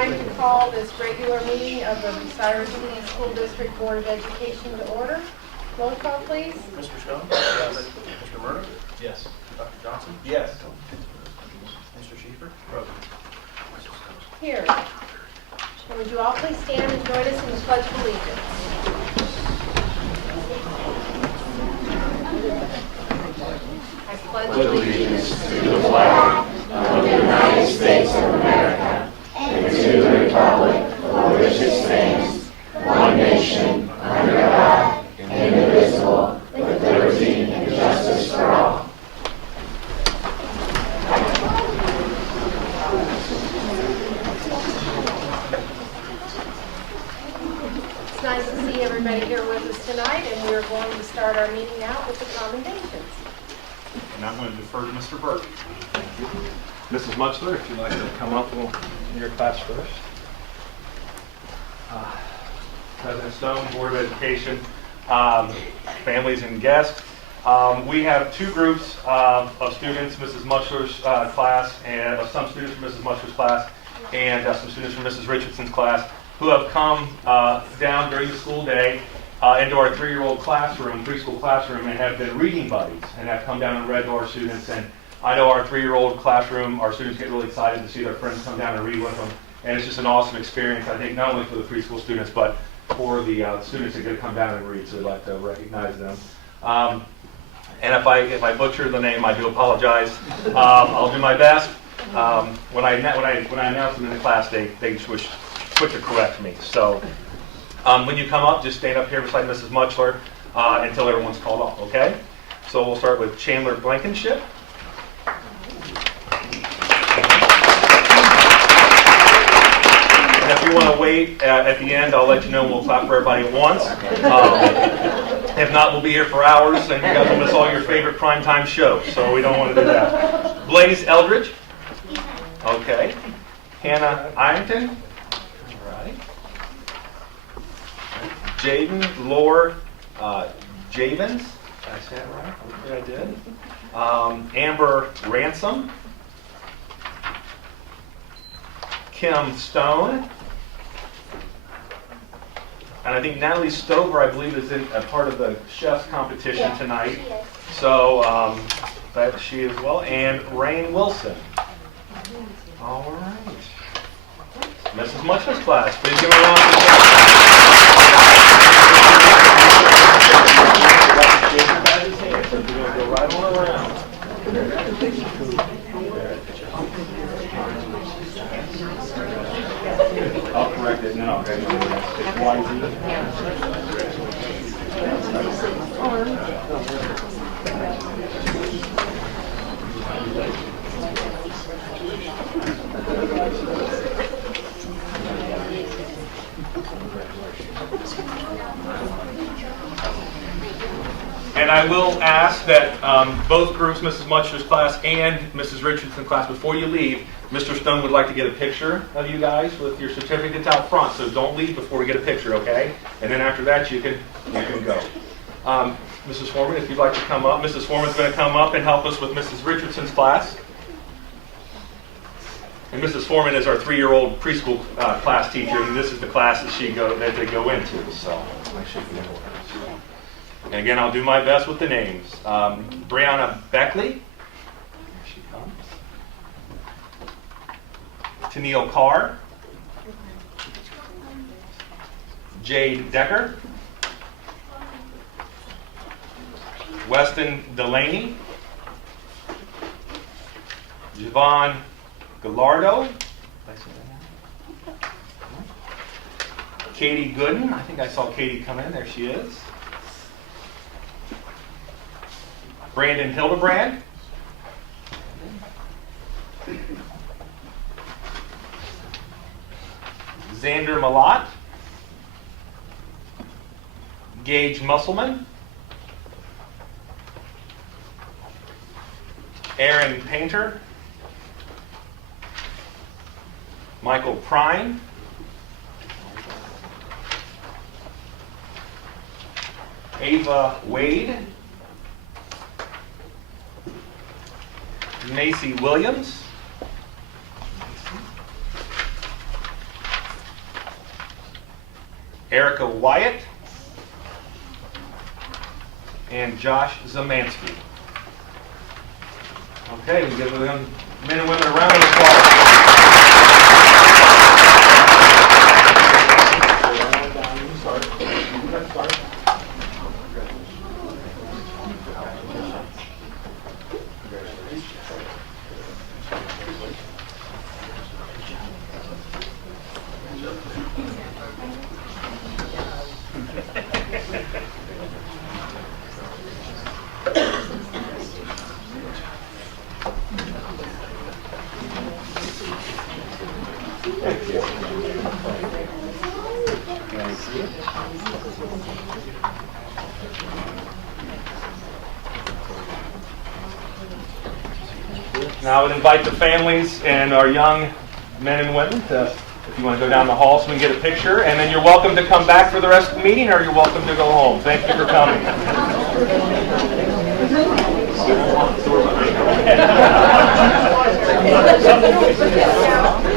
time to call this regular meeting of the Bucyrus City School District Board of Education to order. Roll call, please. Mr. Stone? Yes. Mr. Murdoch? Yes. Dr. Johnson? Yes. Mr. Schieffer? Here. And would you all please stand and join us in the Pledge of Allegiance? I pledge allegiance to the flag of the United States of America and to the republic for which it stands, one nation, under God, indivisible, with liberty and justice for all. It's nice to see everybody here with us tonight, and we are going to start our meeting out with the commendations. And I'm going to defer to Mr. Burke. Mrs. Muchler, if you'd like to come up in your class first. President Stone, Board of Education, families and guests. We have two groups of students, Mrs. Muchler's class, and some students from Mrs. Muchler's class, and some students from Mrs. Richardson's class, who have come down during the school day into our 3-year-old classroom, preschool classroom, and have been reading buddies, and have come down and read to our students. And I know our 3-year-old classroom, our students get really excited to see their friends come down and read with them, and it's just an awesome experience, I think, not only for the preschool students, but for the students that get to come down and read, so we'd like to recognize them. And if I butcher the name, I do apologize. I'll do my best. When I announce them in the class, they just wish quick to correct me. So when you come up, just stand up here beside Mrs. Muchler until everyone's called off, okay? So we'll start with Chandler Blankenship. And if you want to wait at the end, I'll let you know, and we'll clap for everybody at once. If not, we'll be here for hours, and you guys will miss all your favorite primetime shows, so we don't want to do that. Blaze Eldridge. Okay. Hannah Ironton. Jaden Lore Javens. Did I say that right? Hopefully I did. Amber Ransom. Kim Stone. And I think Natalie Stover, I believe, is in a part of the chef's competition tonight. So that's she as well. And Rain Wilson. All right. Mrs. Muchler's class, please give her a round of applause. We're going to go right on around. I'll correct it now. Okay. It's YZ. And I will ask that both groups, Mrs. Muchler's class and Mrs. Richardson's class, before you leave, Mr. Stone would like to get a picture of you guys with your certificates out front. So don't leave before we get a picture, okay? And then after that, you can go. Mrs. Foreman, if you'd like to come up. Mrs. Foreman's going to come up and help us with Mrs. Richardson's class. And Mrs. Foreman is our 3-year-old preschool class teacher, and this is the class that they go into. So I should be in order. And again, I'll do my best with the names. Brianna Beckley. Here she comes. Tennille Carr. Jade Decker. Weston Delaney. Javon Gallardo. Katie Gooden. I think I saw Katie come in. There she is. Brandon Hildebrand. Xander Malott. Gage Musselman. Aaron Painter. Michael Prine. Ava Wade. Macy Williams. Erica Wyatt, and Josh Zamansky. Okay, we give the young men and women a round of applause. Now I would invite the families and our young men and women to, if you want to go down the hall so we can get a picture, and then you're welcome to come back for the rest of the meeting, or you're welcome to go home. Thank you for coming.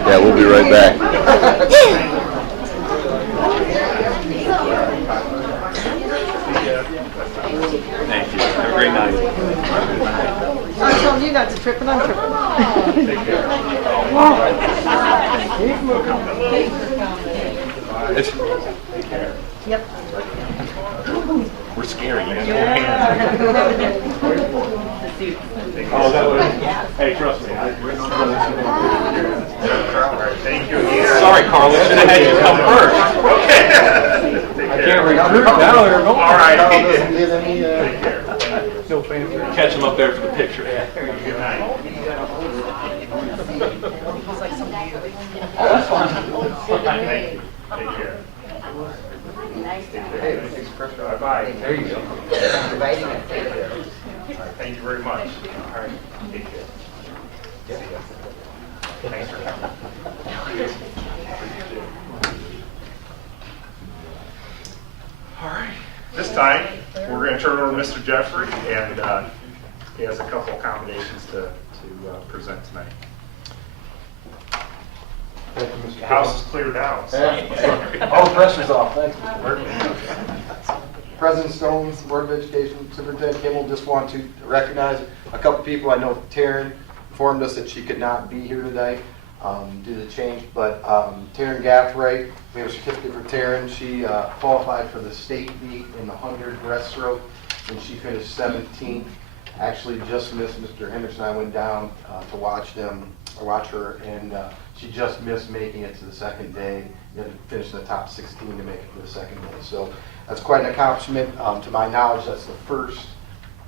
Yeah, we'll be right back. Thank you. Have a great night. I'm telling you not to trip, and I'm tripping. Take care. Take care. Yep. We're scary. You guys hold hands. Oh, that was. Hey, trust me. Thank you. Sorry, Carl. We should have had you come first. Okay. I can't recruit now. They're going. All right. Take care. Catch him up there for the picture. Good night. Oh, that's fine. Thank you. Take care. Bye-bye. There you go. Thank you very much. All right. Take care. See ya. Thanks for coming. All right. This time, we're going to turn it over to Mr. Jeffrey, and he has a couple accommodations to present tonight. Thank you, Mr. The house is cleared out. So. All the pressure's off. Thank you. President Stone, Board of Education, Superintendent Kimmel, just want to recognize a couple people. I know Taryn informed us that she could not be here today due to the change, but Taryn Gathray, we have a certificate for Taryn. She qualified for the state meet in the 100 breaststroke, and she finished 17th. Actually, just missed Mr. Henderson. I went down to watch her, and she just missed making it to the second day. You had to finish in the top 16 to make it to the second day. So that's quite an accomplishment. To my knowledge, that's the first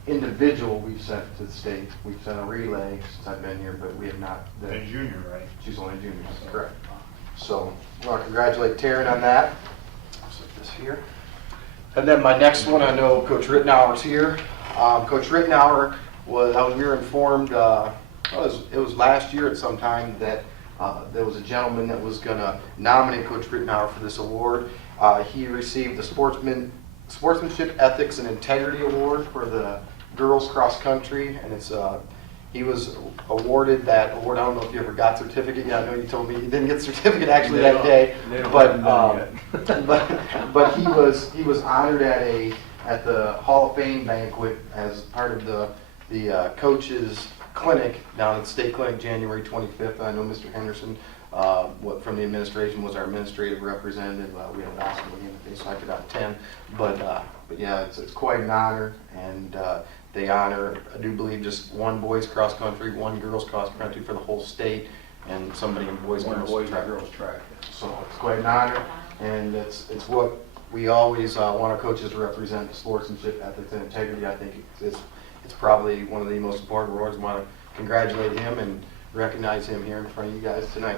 individual we've sent to the state. We've sent a relay since I've been here, but we have not. And junior, right? She's only a junior, correct. So I want to congratulate Taryn on that. I'll set this here. And then my next one, I know Coach Rittenauer's here. Coach Rittenauer we were informed, it was last year at some time that there was a gentleman that was going to nominate Coach Rittenauer for this award. He received the Sportsmanship, Ethics, and Integrity Award for the girls cross country, and he was awarded that award. I don't know if you ever got certificate yet. I know you told me you didn't get certificate actually that day, but he was honored at the Hall of Fame banquet as part of the coaches clinic down at the state clinic January 25th. I know Mr. Henderson from the administration was our administrative representative. We had an awesome game today, so I could out 10. But yeah, it's quite an honor, and they honor, I do believe, just one boys cross country, one girls cross country for the whole state, and somebody in boys girls track. So it's quite an honor, and it's what we always want our coaches to represent: sportsmanship, ethics, and integrity. I think it's probably one of the most important awards. I want to congratulate him and recognize him here in front of you guys tonight.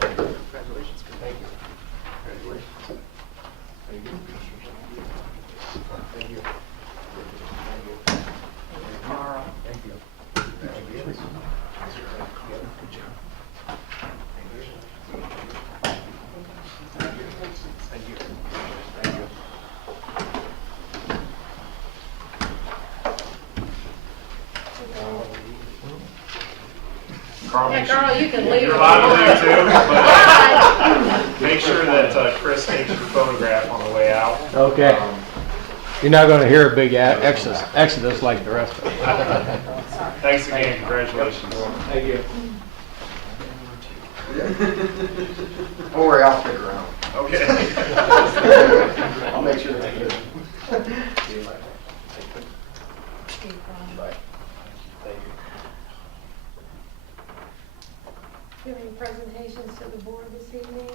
Congratulations. Thank you. Congratulations. Thank you. Thank you. Tomorrow. Thank you. Congratulations. Good job. Thank you. Thank you. Carl, Yeah, make sure- Carl, you can leave. You're allowed to leave too, but make sure that Chris takes your photograph on the way out. Okay. You're not going to hear a big exodus like the rest of it. Thanks again, congratulations. Thank you. Don't worry, I'll stick around. Okay. I'll make sure they get it. Do you have any presentations to the board this evening?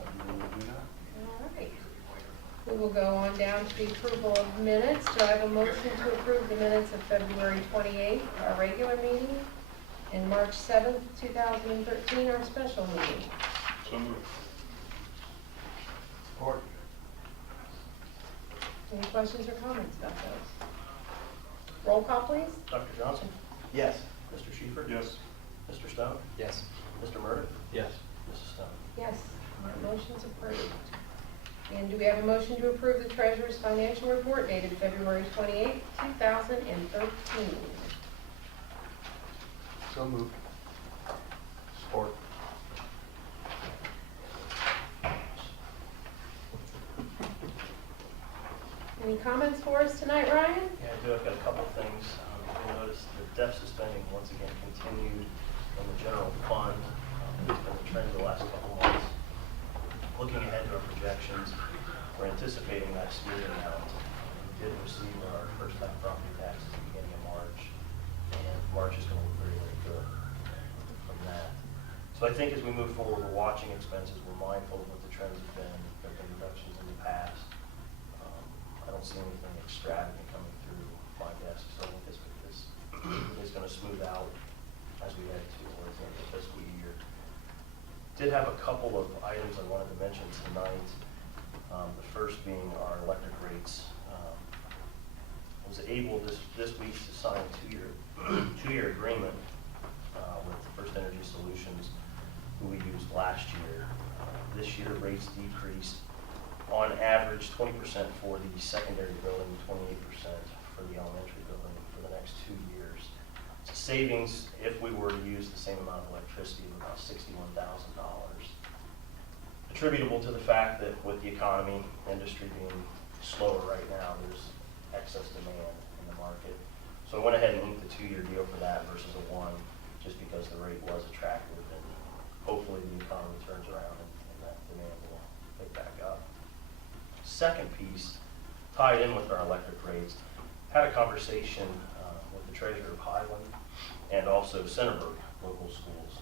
All right. We will go on down to the approval of minutes. Do I have a motion to approve the minutes of February 28th, our regular meeting, and March 7th, 2013, our special meeting? So moved. Support. Any questions or comments about those? Roll call, please. Dr. Johnson? Yes. Mr. Schieffer? Yes. Mr. Stone? Yes. Mr. Murdock? Yes. Mrs. Stone? Yes, that motion's approved. And do we have a motion to approve the treasurer's financial report dated February 28th, 2013? So moved. Support. Any comments for us tonight, Ryan? Yeah, I do. I've got a couple things. You'll notice the deficit spending once again continued in the general fund. It's been a trend the last couple of months. Looking ahead to our projections, we're anticipating that smoothing out. We did receive our first time property taxes at the beginning of March, and March is going to look very, very good from that. So I think as we move forward, we're watching expenses. We're mindful of what the trends have been. There have been reductions in the past. I don't see anything extravagant coming through my desk, so I think this is going to smooth out as we head towards the end of the fiscal year. Did have a couple of items I wanted to mention tonight. The first being our electric rates. I was able this week to sign a two-year agreement with First Energy Solutions, who we used last year. This year rates decreased on average 20% for the secondary building, 28% for the elementary building for the next 2 years. It's a savings if we were to use the same amount of electricity of about $61,000. Attributable to the fact that with the economy, industry being slower right now, there's excess demand in the market. So I went ahead and inked a 2-year deal for that versus a 1, just because the rate was attractive, and hopefully the economy turns around and that demand will pick back up. Second piece, tied in with our electric rates, had a conversation with the treasurer of Highland and also Centerburg local schools.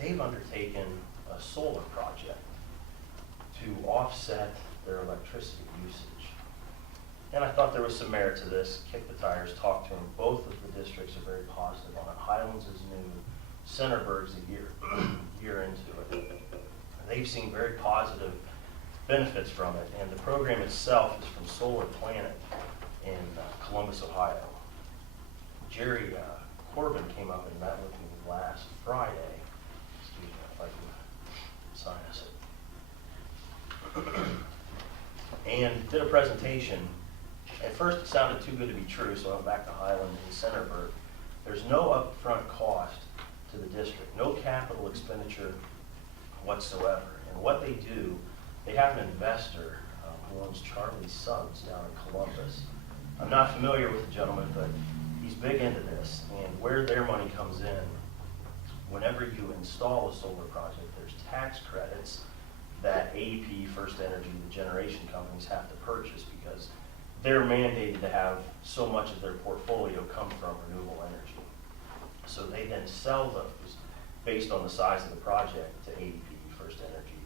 They've undertaken a solar project to offset their electricity usage. And I thought there was some merit to this. Kick the tires, talk to them. Both of the districts are very positive on it. Highlands is new. Centerburg's a year into it. They've seen very positive benefits from it, and the program itself is from Solar Planet in Columbus, Ohio. Jerry Corbin came up and met with me last Friday. Excuse me if I can sign us. And did a presentation. At first it sounded too good to be true, so I went back to Highland and Centerburg. There's no upfront cost to the district, no capital expenditure whatsoever. And what they do, they have an investor who owns Charlie's Sons down in Columbus. I'm not familiar with the gentleman, but he's big into this. And where their money comes in, whenever you install a solar project, there's tax credits that AEP, First Energy, the generation companies have to purchase because they're mandated to have so much of their portfolio come from renewable energy. So they then sell those based on the size of the project to AEP, First Energy,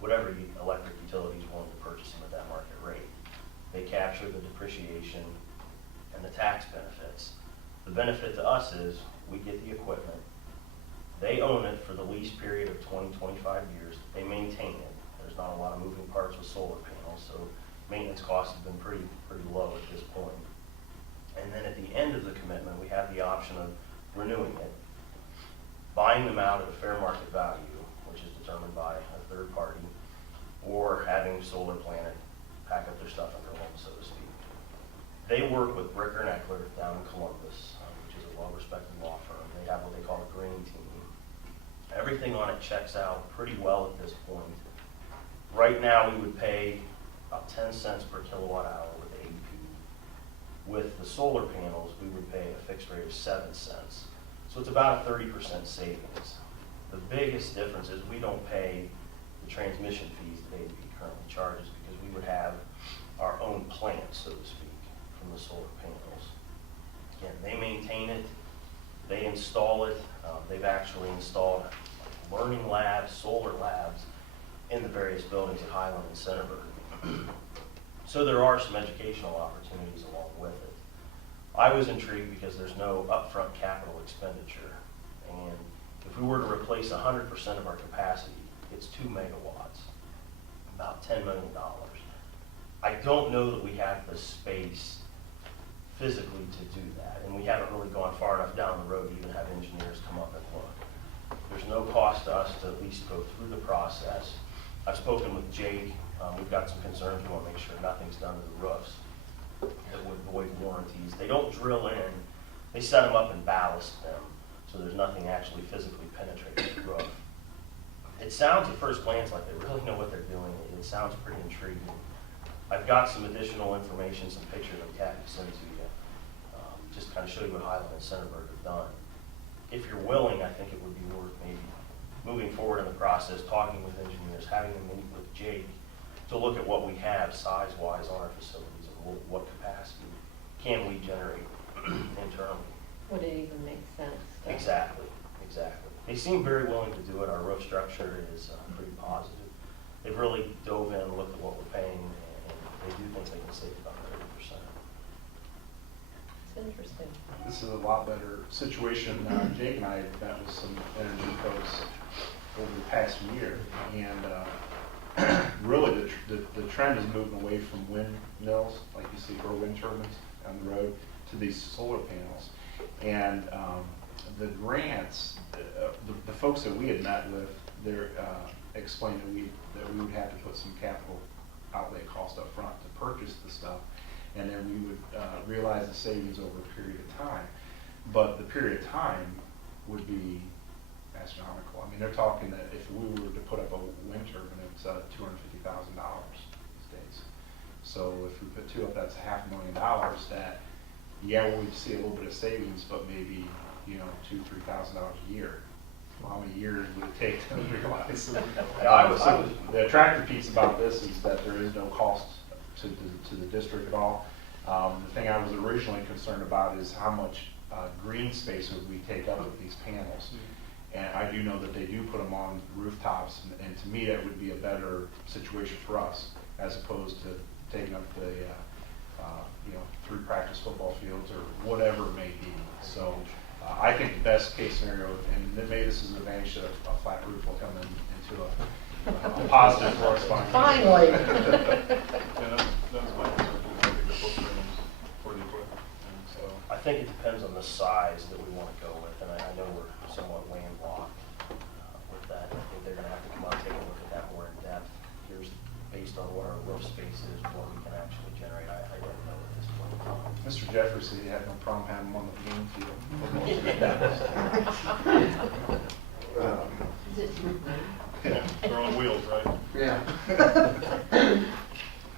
whatever electric utilities willing to purchase them at that market rate. They capture the depreciation and the tax benefits. The benefit to us is we get the equipment. They own it for the lease period of 20, 25 years. They maintain it. There's not a lot of moving parts with solar panels, so maintenance costs have been pretty low at this point. And then at the end of the commitment, we have the option of renewing it, buying them out at a fair market value, which is determined by a third party, or having Solar Planet pack up their stuff and go home, so to speak. They work with Bricker and Eckler down in Columbus, which is a well-respected law firm. They have what they call a green team. everything on it checks out pretty well at this point. Right now, we would pay about 10 cents per kilowatt hour with AP. With the solar panels, we would pay a fixed rate of 7 cents. So it's about a 30% savings. The biggest difference is we don't pay the transmission fees that AP currently charges because we would have our own plant, so to speak, from the solar panels. Again, they maintain it, they install it. They've actually installed learning labs, solar labs in the various buildings at Highland and Centerburg. So there are some educational opportunities along with it. I was intrigued because there's no upfront capital expenditure. And if we were to replace 100% of our capacity, it's 2 megawatts, about $10 million. I don't know that we have the space physically to do that, and we haven't really gone far enough down the road to even have engineers come up and look. There's no cost to us to at least go through the process. I've spoken with Jake. We've got some concerns. We want to make sure nothing's done to the roofs that would void warranties. They don't drill in. They set them up and ballast them, so there's nothing actually physically penetrating the roof. It sounds at first glance like they really know what they're doing. It sounds pretty intriguing. I've got some additional information, some pictures I'm happy to send to you, just kind of show you what Highland and Centerburg have done. If you're willing, I think it would be worth maybe moving forward in the process, talking with engineers, having them meet with Jake to look at what we have size-wise on our facilities and what capacity can we generate internally. Would it even make sense? Exactly. They seem very willing to do it. Our roof structure is pretty positive. They've really dove in and looked at what we're paying, and they do think they can save about 30%. It's interesting. This is a lot better situation. Jake and I have met with some energy folks over the past year, and really the trend is moving away from windmills, like you see, or wind turbines on the road, to these solar panels. And the grants, the folks that we had met with, they're explained that we would have to put some capital outlay cost up front to purchase the stuff, and then we would realize the savings over a period of time. But the period of time would be astronomical. I mean, they're talking that if we were to put up a wind turbine, it's $250,000 these days. So if we put two up, that's $500,000. That, yeah, we'd see a little bit of savings, but maybe, $2,000 to $3,000 a year. Well, how many years would it take to realize? The attractive piece about this is that there is no cost to the district at all. The thing I was originally concerned about is how much green space would we take up with these panels. And I do know that they do put them on rooftops, and to me that would be a better situation for us, as opposed to taking up the 3 practice football fields or whatever it may be. So I think the best case scenario, and maybe this is an advantage that a flat roof will come into a positive for us. Finally. Yeah, that's my concern, I think the footprint for the equipment, and so. I think it depends on the size that we want to go with, and I know we're somewhat landlocked with that. I think they're going to have to come out and take a look at that more in depth. Here's, based on what our roof space is, what we can actually generate. I don't know at this point in time. Mr. Jeffrey said he had no problem having them on the game field. They're on wheels, right? Yeah.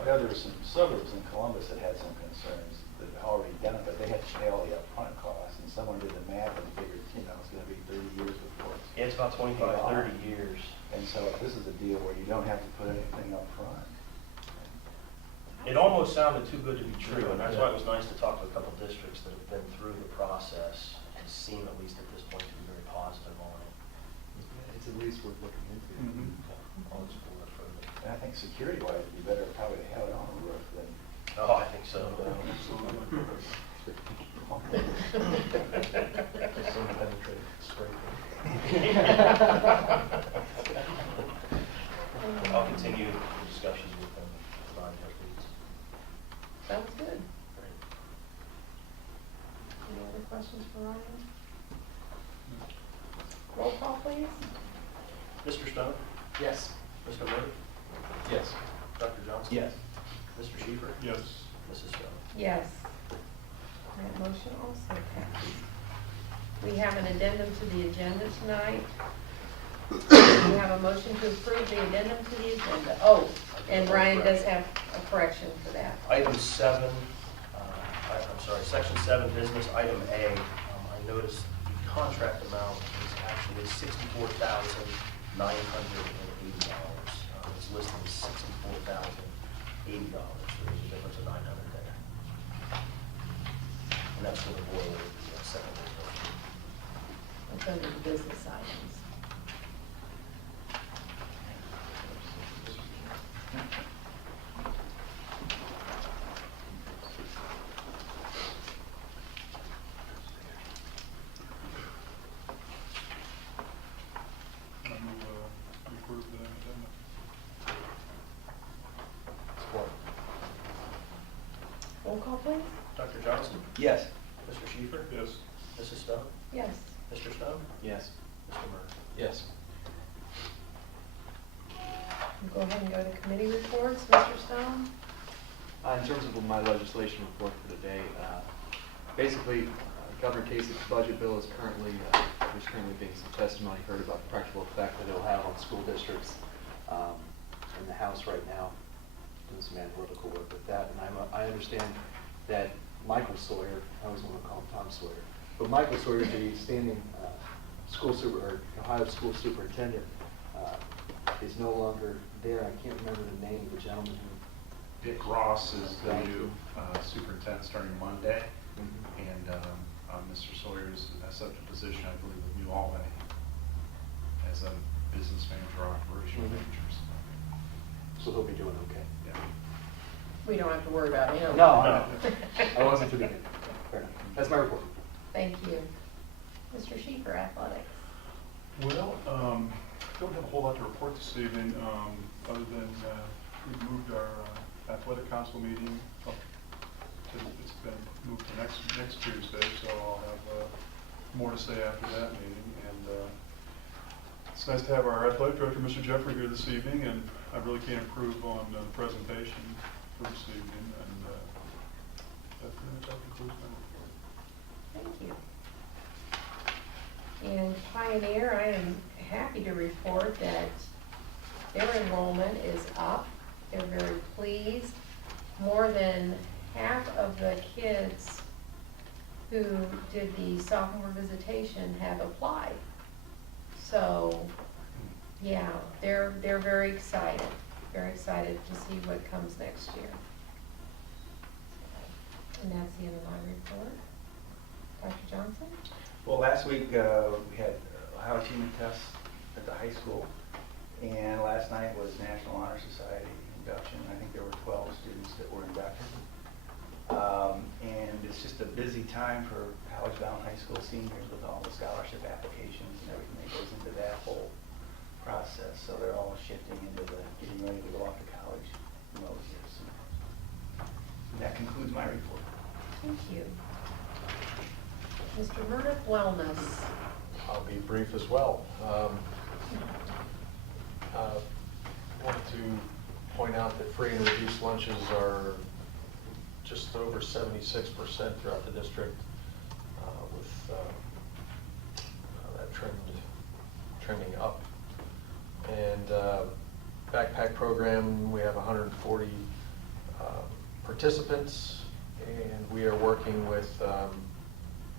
Well, there were some suburbs in Columbus that had some concerns that had already done it, but they had to pay all the upfront costs, and someone did the math and figured, it's going to be 30 years before it's. Yeah, it's about 25, 30 years. And so if this is a deal where you don't have to put anything up front. It almost sounded too good to be true, and that's why it was nice to talk to a couple districts that have been through the process and seem, at least at this point, to be very positive on it. It's at least worth looking into. I'll explore it further. And I think security-wise, it'd be better probably to have it on the roof than. Oh, I think so. I'll continue the discussions with them. Sounds good. Any other questions for Ryan? Roll call, please. Mr. Stone? Yes. Mr. Murray? Yes. Dr. Johnson? Yes. Mr. Schieffer? Yes. Mrs. Stone? Yes. That motion also passed. We have an addendum to the agenda tonight. We have a motion to approve the addendum to the agenda. Oh, and Ryan does have a correction for that. Item 7, I'm sorry, Section 7, Business, Item A, I noticed the contract amount is actually $64,980. It's listed as $64,080, so there's a difference of $900 there. And that's for the boiler, the second building. It's under the business items. I move, we approve the addendum. Roll call, please. Dr. Johnson? Yes. Mr. Schieffer? Yes. Mrs. Stone? Yes. Mr. Stone? Yes. Mr. Murray? Yes. We'll go ahead and go to committee reports. Mr. Stone? In terms of my legislation report for today, basically, Governor Kasich's budget bill is currently, there's currently being some testimony heard about the practical effect that it'll have on school districts in the House right now, doing some analytical work with that. And I understand that Michael Sawyer, I always want to call him Tom Sawyer, but Michael Sawyer, the standing Ohio school superintendent, is no longer there. I can't remember the name of the gentleman who. Dick Ross is the new superintendent starting Monday, and Mr. Sawyer is such a position, I believe, with New Albany as a business manager, operational manager. So he'll be doing okay. Yeah. We don't have to worry about him. No, I wasn't too big. Fair enough. That's my report. Thank you. Mr. Schieffer, athletics. Well, don't have a whole lot to report this evening, other than we've moved our athletic council meeting up to, it's been moved to next Tuesday, so I'll have more to say after that meeting. And it's nice to have our athletic director, Mr. Jeffrey, here this evening, and I really can't improve on the presentation for this evening, and that pretty much concludes my report. Thank you. And Pioneer, I am happy to report that their enrollment is up. They're very pleased. More than half of the kids who did the sophomore visitation have applied. So, yeah, they're very excited to see what comes next year. And that's the end of my report. Dr. Johnson? Well, last week we had Ohio Achievement Tests at the high school, and last night was National Honor Society induction. I think there were 12 students that were inducted. And it's just a busy time for college-bound high school seniors with all the scholarship applications and everything that goes into that whole process. So they're all shifting into the getting ready to go off to college mode here. So that concludes my report. Thank you. Mr. Murdoch, Wellness. I'll be brief as well. Want to point out that free and reduced lunches are just over 76% throughout the district, with that trend trending up. And backpack program, we have 140 participants, and we are working with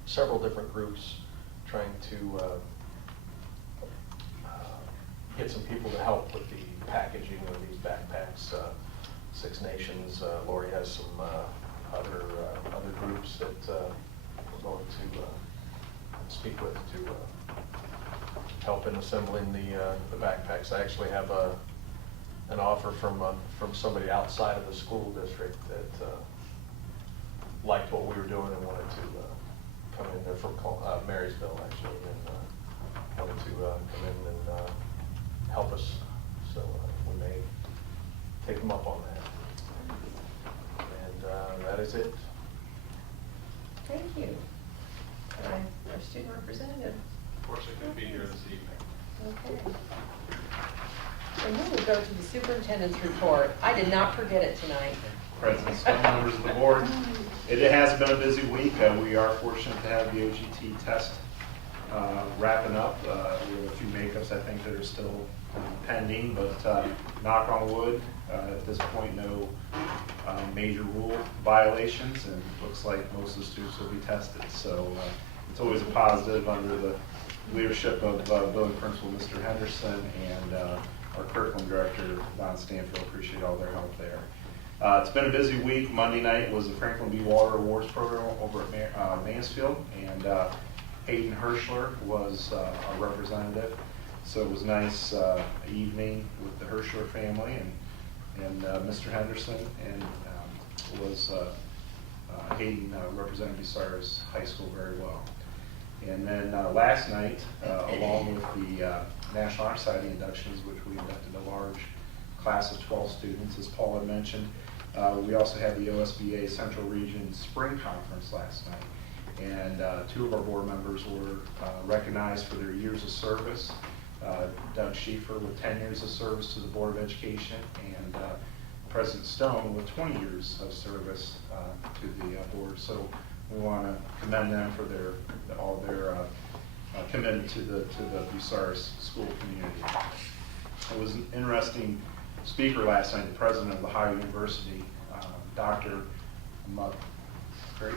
several different groups trying to get some people to help with the packaging of these backpacks. Six Nations, Lori has some other groups that we're going to speak with to help in assembling the backpacks. I actually have an offer from somebody outside of the school district that liked what we were doing and wanted to come in. They're from Marysville, actually, and wanted to come in and help us. So we may take them up on that. And that is it. Thank you. Our student representative. Unfortunately, couldn't be here this evening. Okay. And then we'll go to the superintendent's report. I did not forget it tonight. President Stone, members of the board, it has been a busy week. We are fortunate to have the OGT test wrapping up. We have a few makeups I think that are still pending, but knock on wood, at this point, no major rule violations, and it looks like most of the students will be tested. So it's always a positive under the leadership of building principal Mr. Henderson and our curriculum director, Don Stanfield. Appreciate all their help there. It's been a busy week. Monday night was the Franklin B. Water Awards program over at Mansfield, and Hayden Hirschler was our representative. So it was a nice evening with the Hirschler family and Mr. Henderson, and was Hayden represented Bucyrus High School very well. And then last night, along with the National Honor Society inductions, which we inducted a large class of 12 students, as Paul had mentioned, we also had the OSBA Central Region Spring Conference last night. And 2 of our board members were recognized for their years of service. Doug Schieffer with 10 years of service to the Board of Education, and President Stone with 20 years of service to the board. So we want to commend them for all their commitment to the Bucyrus school community. It was an interesting speaker last night, the president of the Ohio University, Dr. McCurry.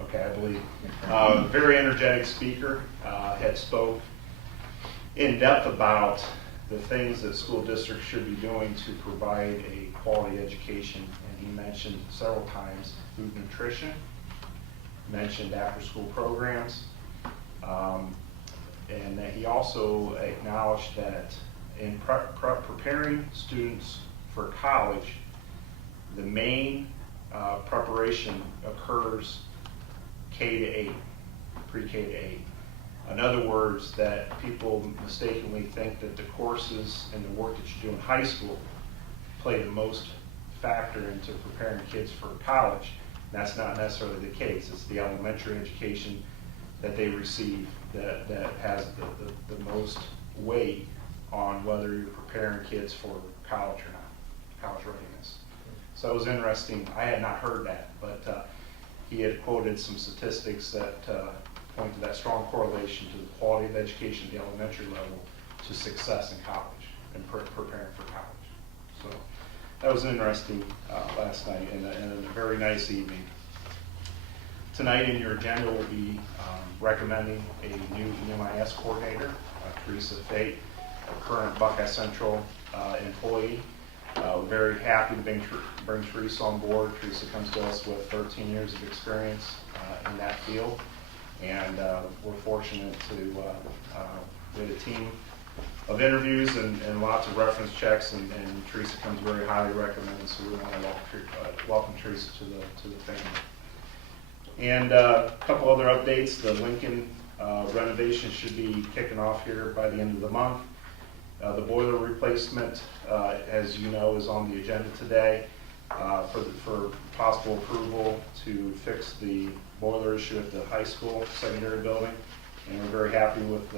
Okay, I believe. Very energetic speaker, had spoke in depth about the things that school districts should be doing to provide a quality education. And he mentioned several times food nutrition, mentioned after-school programs, and that he also acknowledged that in preparing students for college, the main preparation occurs K to 8, pre-K to 8. In other words, that people mistakenly think that the courses and the work that you do in high school play the most factor into preparing kids for college. That's not necessarily the case. It's the elementary education that they receive that has the most weight on whether you're preparing kids for college or not, college readiness. So it was interesting. I had not heard that, but he had quoted some statistics that point to that strong correlation to the quality of education at the elementary level to success in college and preparing for college. So that was interesting last night and a very nice evening. Tonight in your agenda will be recommending a new EMIS coordinator, Teresa Fate, a current Buckeye Central employee. We're very happy to bring Teresa on board. Teresa comes to us with 13 years of experience in that field, and we're fortunate to we had a team of interviews and lots of reference checks, and Teresa comes very highly recommended, so we want to welcome Teresa to the family. And a couple other updates. The Lincoln renovation should be kicking off here by the end of the month. The boiler replacement, as you know, is on the agenda today for possible approval to fix the boiler issue at the high school secondary building. And we're very happy with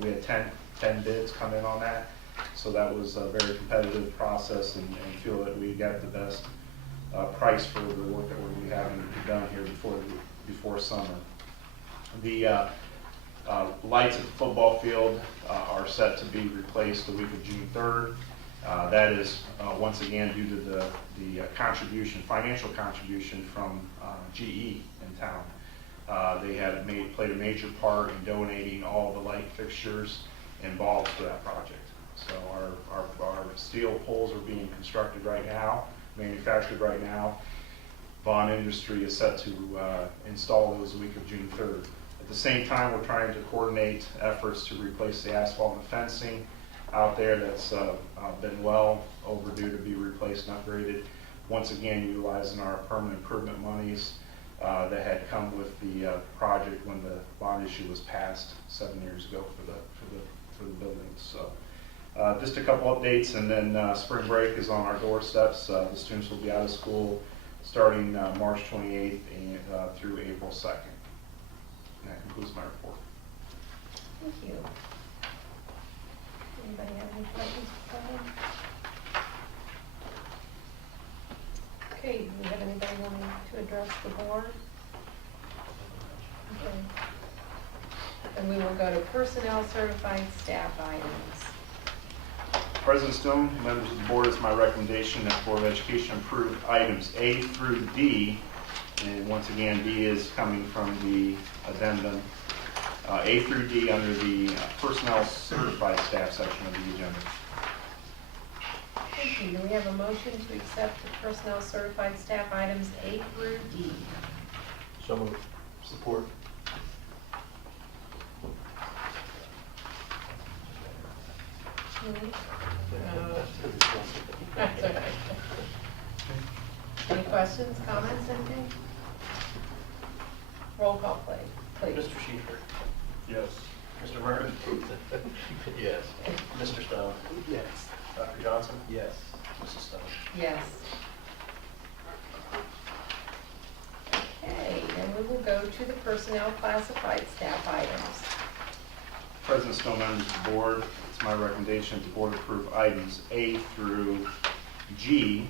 we had 10 bids come in on that. So that was a very competitive process, and feel that we got the best price for the work that we're going to be having done here before summer. The lights at the football field are set to be replaced the week of June 3rd. That is once again due to the financial contribution from GE in town. They have played a major part in donating all the light fixtures and bulbs for that project. So our steel poles are being constructed right now, manufactured right now. Vaughn Industry is set to install those the week of June 3rd. At the same time, we're trying to coordinate efforts to replace the asphalt and fencing out there that's been well overdue to be replaced and upgraded. Once again, utilizing our permanent improvement monies that had come with the project when the bond issue was passed 7 years ago for the buildings. So just a couple updates, and then spring break is on our doorsteps. The students will be out of school starting March 28th and, through April 2nd. And that concludes my report. Thank you. Anybody have any questions for Brian? Okay, do we have anybody wanting to address the board? And we will go to personnel certified staff items. President Stone, members of the board, it's my recommendation that the Board of Education approve items A through D. And once again, D is coming from the addendum. A through D under the personnel certified staff section of the agenda. Thank you. Do we have a motion to accept the personnel certified staff items A through D? So moved. Support. That's all right. Any questions, comments, anything? Roll call, please. Mr. Schieffer, Yes. Mr. Murray, Yes. Mr. Stone, Yes. Dr. Johnson, Yes. Mrs. Stone. Yes. Okay, then we will go to the personnel classified staff items. President Stone, members of the board, it's my recommendation that the board approve items A through G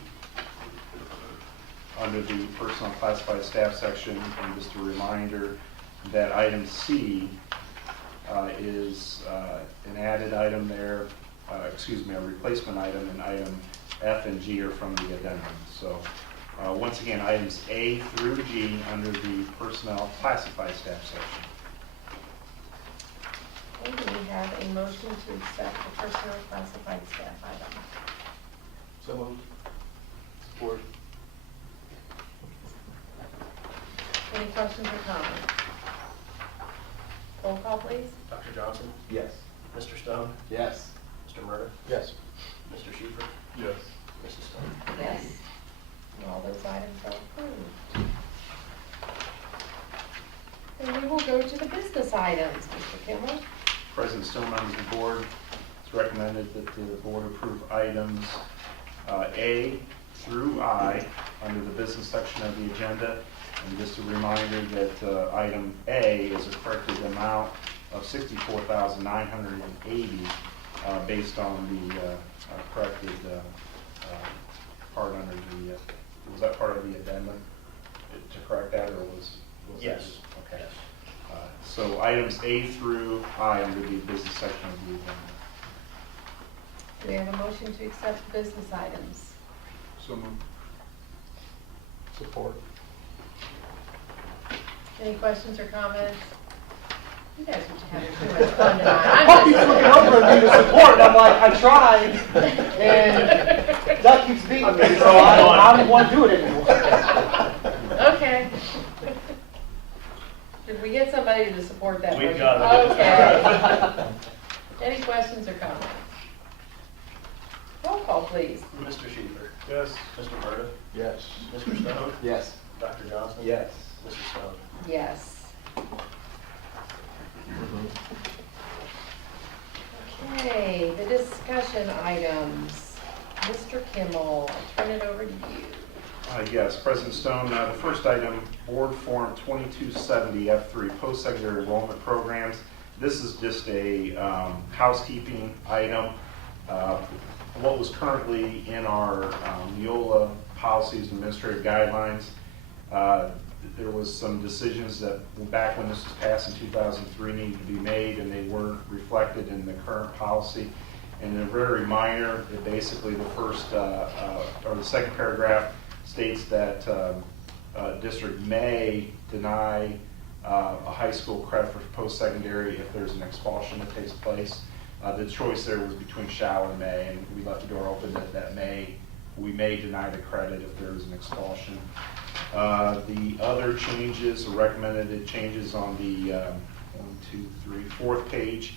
under the personnel classified staff section. And just a reminder that item C is an added item there, a replacement item, and item F and G are from the addendum. So once again, items A through G under the personnel classified staff section. Okay, do we have a motion to accept the personnel classified staff item? So moved. Support. Any questions or comments? Roll call, please. Dr. Johnson, Yes. Mr. Stone, Yes. Mr. Murray, Yes. Mr. Schieffer, Yes. Mrs. Stone. Yes. And all those items are approved. And we will go to the business items. Mr. Kimmel? President Stone, members of the board, it's recommended that the board approve items A through I under the business section of the agenda. And just a reminder that item A is a corrected amount of $64,980 based on the corrected part under the, was that part of the addendum to correct that, or was Yes. it? Okay. Yes. So items A through I under the business section of the agenda. Do we have a motion to accept business items? So moved. Support. Any questions or comments? You guys are having too much fun tonight. Paul keeps looking over at me to support, and I'm like, I tried, and Doug keeps beating me, so I don't want to do it anymore. Okay. Did we get somebody to support that motion? We've got it. Okay. Any questions or comments? Roll call, please. Mr. Schieffer, Yes. Mr. Murray, Yes. Mr. Stone, Yes. Dr. Johnson. Yes. Mrs. Stone. Yes. Okay, the discussion items. Mr. Kimmel, I'll turn it over to you. Yes, President Stone, the first item, Board Form 2270 F3, Post-Secondary Enrollment Programs. This is just a housekeeping item. What was currently in our Neola policies and administrative guidelines, there was some decisions that back when this was passed in 2003 needed to be made, and they weren't reflected in the current policy. And they're very minor. Basically, the first or the second paragraph states that district may deny a high school credit for post-secondary if there's an expulsion that takes place. The choice there was between shall and may, and we left the door open that we may deny the credit if there is an expulsion. The other changes, or recommended changes on the 4th page,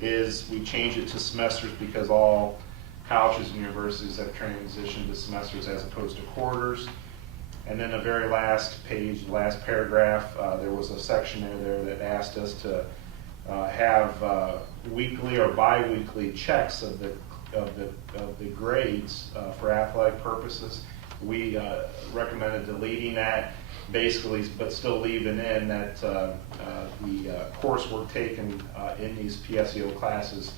is we change it to semesters because all colleges and universities have transitioned to semesters as opposed to quarters. And then the very last page, the last paragraph, there was a section in there that asked us to have weekly or bi-weekly checks of the grades for athletic purposes. We recommended deleting that, basically, but still leaving in that the coursework taken in these PSEO classes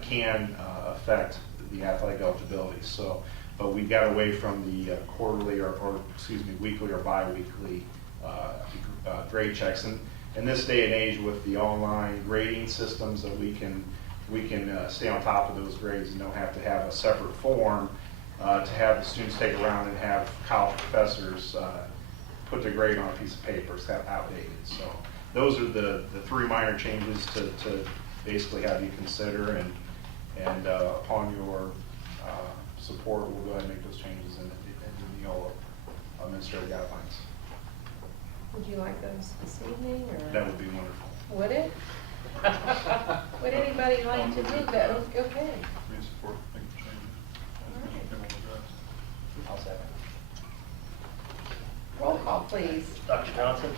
can affect the athletic eligibility. So, but we got away from the quarterly or weekly or bi-weekly grade checks. And in this day and age with the online grading systems, that we can stay on top of those grades and don't have to have a separate form to have the students take around and have college professors put their grade on a piece of paper. It's kind of outdated. So those are the three minor changes to basically have you consider, and upon your support, we'll go ahead and make those changes in the Neola administrative guidelines. Would you like those this evening, or? That would be wonderful. Would it? Would anybody like to move that? Okay. We support, make the changes. Kimmel addressed. I'll second. Roll call, please. Dr. Johnson?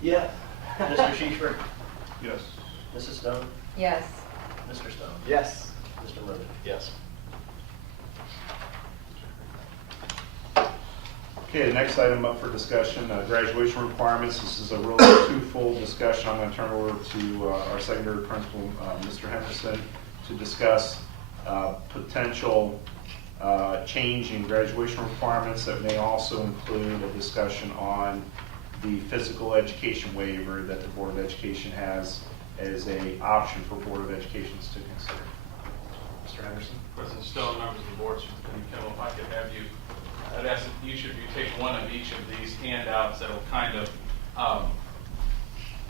Yes. Mr. Schieffer? Yes. Mrs. Stone? Yes. Mr. Stone? Yes. Mr. Murphy? Yes. Okay, the next item up for discussion, graduation requirements. This is a really two-fold discussion. I'm going to turn it over to our secondary principal, Mr. Henderson, to discuss potential change in graduation requirements that may also include a discussion on the physical education waiver that the Board of Education has as an option for Board of Educations to consider. Mr. Henderson? President Stone, members of the board, Superintendent Kimmel, if I could have you, I'd ask that each of you take one of each of these handouts that will kind of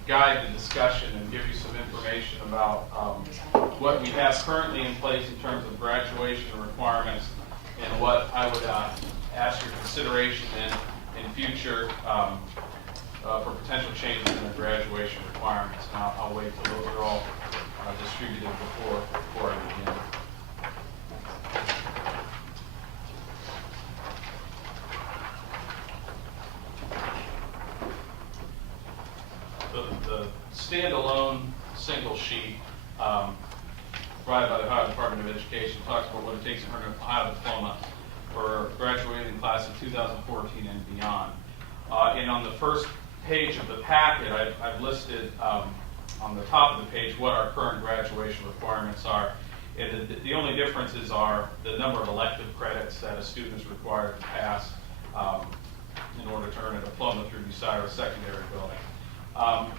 guide the discussion and give you some information about what we have currently in place in terms of graduation requirements, and what I would ask your consideration in future for potential changes in the graduation requirements. Now, I'll wait till those are all distributed before I begin. The standalone single sheet provided by the Ohio Department of Education talks about what it takes to earn an Ohio diploma for graduating class of 2014 and beyond. And on the first page of the packet, I've listed on the top of the page what our current graduation requirements are. And the only differences are the number of elective credits that a student is required to pass in order to earn a diploma through Bucyrus secondary building.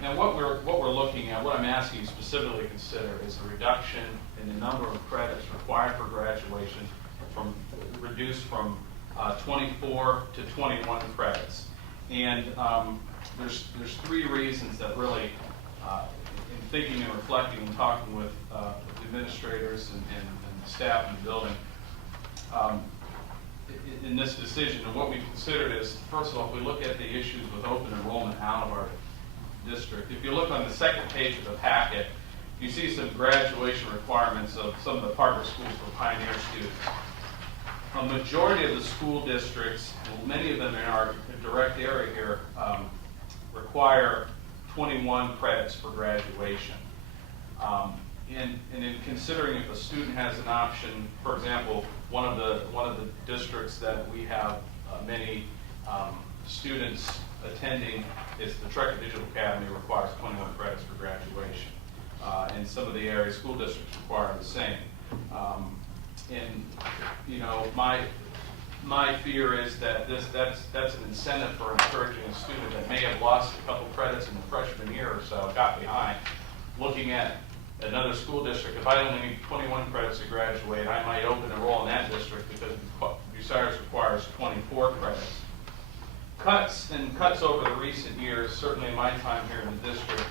And what we're looking at, what I'm asking you specifically to consider, is a reduction in the number of credits required for graduation, reduced from 24 to 21 credits. And there's three reasons that really, in thinking and reflecting and talking with administrators and staff in the building, in this decision, and what we've considered is, first of all, if we look at the issues with open enrollment out of our district, if you look on the second page of the packet, you see some graduation requirements of some of the partner schools for Pioneer students. A majority of the school districts, many of them in our direct area here, require 21 credits for graduation. And in considering if a student has an option, for example, one of the districts that we have many students attending is the Trekker Digital Academy, requires 21 credits for graduation. And some of the area school districts require the same. And you know, my fear is that that's an incentive for encouraging a student that may have lost a couple credits in the freshman year or so, got behind, looking at another school district. If I only need 21 credits to graduate, I might open enroll in that district because Bucyrus requires 24 credits. Cuts over the recent years, certainly in my time here in the district,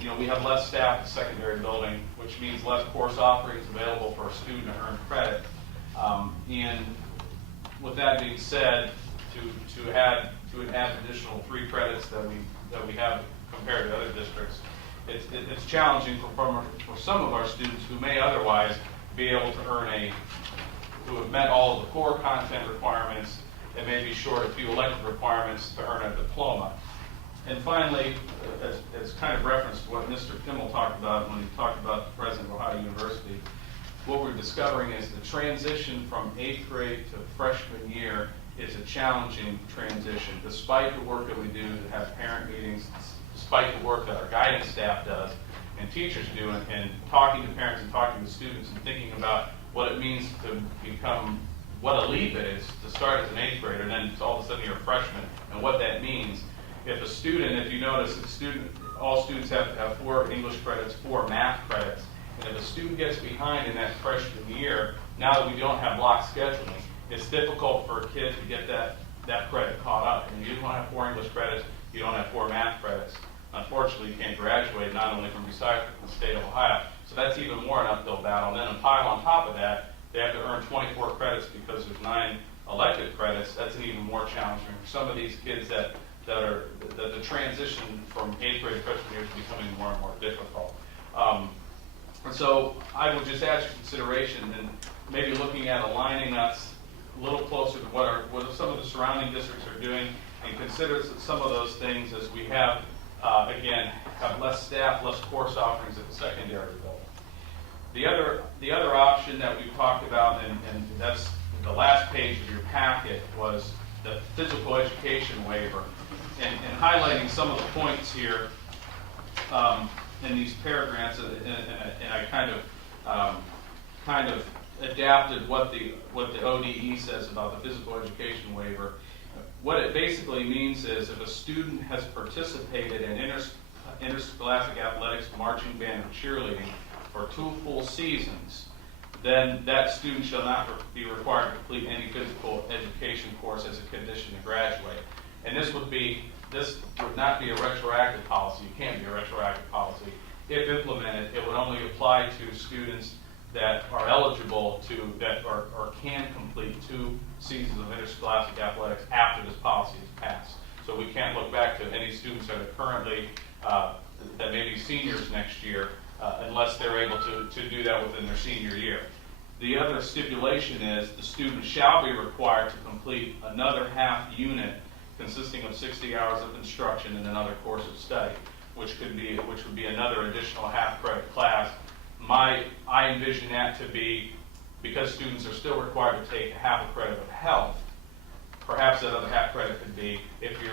you know, we have less staff in the secondary building, which means less course offerings available for a student to earn credit. And with that being said, to add additional 3 credits that we have compared to other districts, it's challenging for some of our students who may otherwise be able to who have met all of the core content requirements and may be short a few elective requirements to earn a diploma. And finally, as kind of reference to what Mr. Kimmel talked about when he talked about the president of Ohio University, what we're discovering is the transition from 8th grade to freshman year is a challenging transition, despite the work that we do to have parent meetings, despite the work that our guidance staff does and teachers do, and talking to parents and talking to students and thinking about what it means to become, what a leap it is to start as an 8th grader and then all of a sudden you're a freshman, and what that means. if a student, if you notice, all students have to have 4 English credits, 4 math credits. And if a student gets behind in that freshman year, now that we don't have block scheduling, it's difficult for a kid to get that credit caught up. And you don't have 4 English credits, you don't have 4 math credits. Unfortunately, you can't graduate not only from Bucyrus, but from the state of Ohio. So that's even more an uphill battle. And then a pile on top of that, they have to earn 24 credits because there's 9 elective credits. That's an even more challenging for some of these kids that the transition from 8th grade to freshman year is becoming more and more difficult. And so I would just ask your consideration and maybe looking at aligning us a little closer to what some of the surrounding districts are doing, and consider some of those things as we have, again, have less staff, less course offerings at the secondary level. The other option that we've talked about, and that's the last page of your packet, was the physical education waiver, and highlighting some of the points here in these paragraphs, and I kind of adapted what the ODE says about the physical education waiver. What it basically means is if a student has participated in interscholastic athletics, marching band, and cheerleading for 2 full seasons, then that student shall not be required to complete any physical education course as a condition to graduate. And this would not be a retroactive policy. It can't be a retroactive policy. If implemented, it would only apply to students that are eligible to, or can complete 2 seasons of interscholastic athletics after this policy is passed. So we can't look back to any students that are currently, that may be seniors next year, unless they're able to do that within their senior year. The other stipulation is the student shall be required to complete another half unit consisting of 60 hours of instruction in another course of study, which would be another additional half credit class. I envision that to be, because students are still required to take half a credit of health, perhaps that other half credit could be if you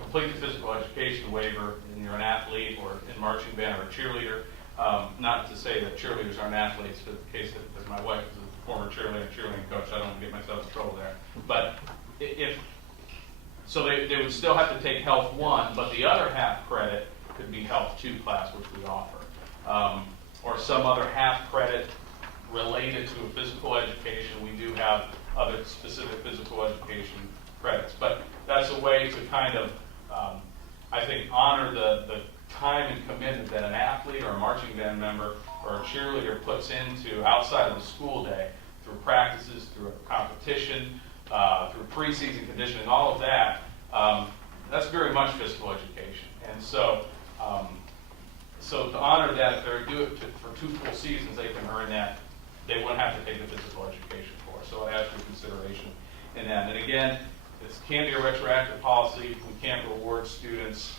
complete the physical education waiver and you're an athlete or in marching band or a cheerleader. Not to say that cheerleaders aren't athletes, but in case that my wife is a former cheerleading coach, I don't want to get myself in trouble there. But so they would still have to take Health 1, but the other half credit could be Health 2 class, which we offer. Or some other half credit related to a physical education. We do have other specific physical education credits. But that's a way to kind of, I think, honor the time and commitment that an athlete or a marching band member or a cheerleader puts into outside of the school day through practices, through a competition, through preseason conditioning, all of that. That's very much physical education. And so, so to honor that, if they do it for 2 full seasons, they can earn that. They wouldn't have to take the physical education course. So I ask for consideration in that. And again, this can be a retroactive policy. We can't reward students